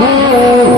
Ooh.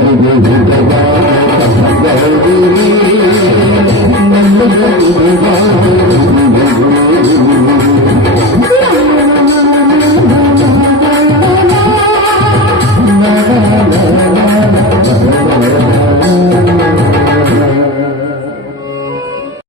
Thank you.